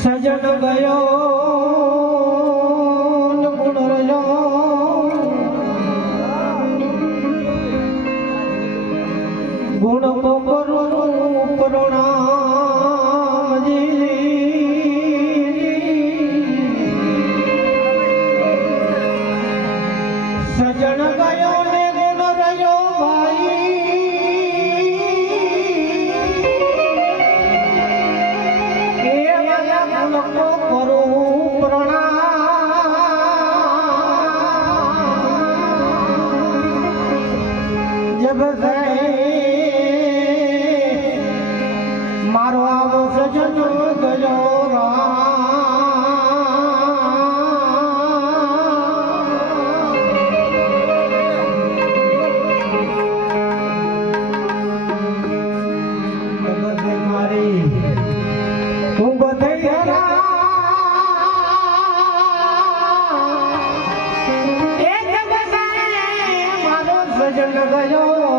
સજન ગયો ગુણ રહ્યો ગુણ કો કરું પ્રણામ સજન ગયો ને ગુણ રહ્યો મારો આવો સજન ગયો મારી તું બધે મારો સજન ગયો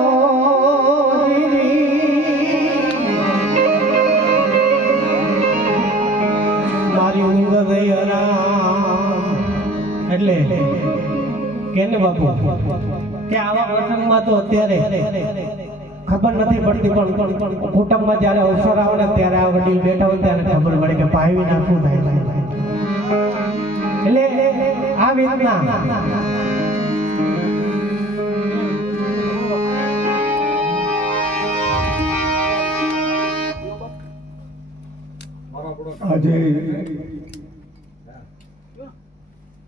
એટલે કેને બાપુ કે આવા પ્રસંગમાં તો અત્યારે ખબર નથી પડતી પણ કુટુંબમાં જ્યારે અવસર આવે ને ત્યારે આ વડીલ બેઠા હોય ત્યારે ખબર પડે કે ભાઈ ના શું થાય એટલે આ રીતના આજે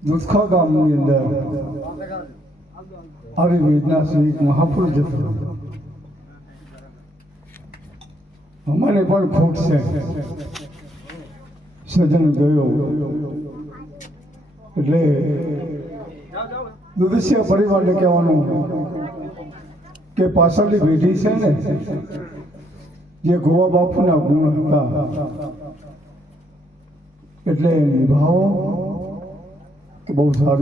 દુસ્ખા ગામની અંદર આવી વેદના શ્રી મહાપુરુષ જતો અમને પણ ખોટ છે સજન ગયો એટલે દુદસ્ય પરિવારને કહેવાનું કે પાછળની પેઢી છે ને જે ગોવા બાપુના ગુણ હતા એટલે નિભાવો બહુ સારું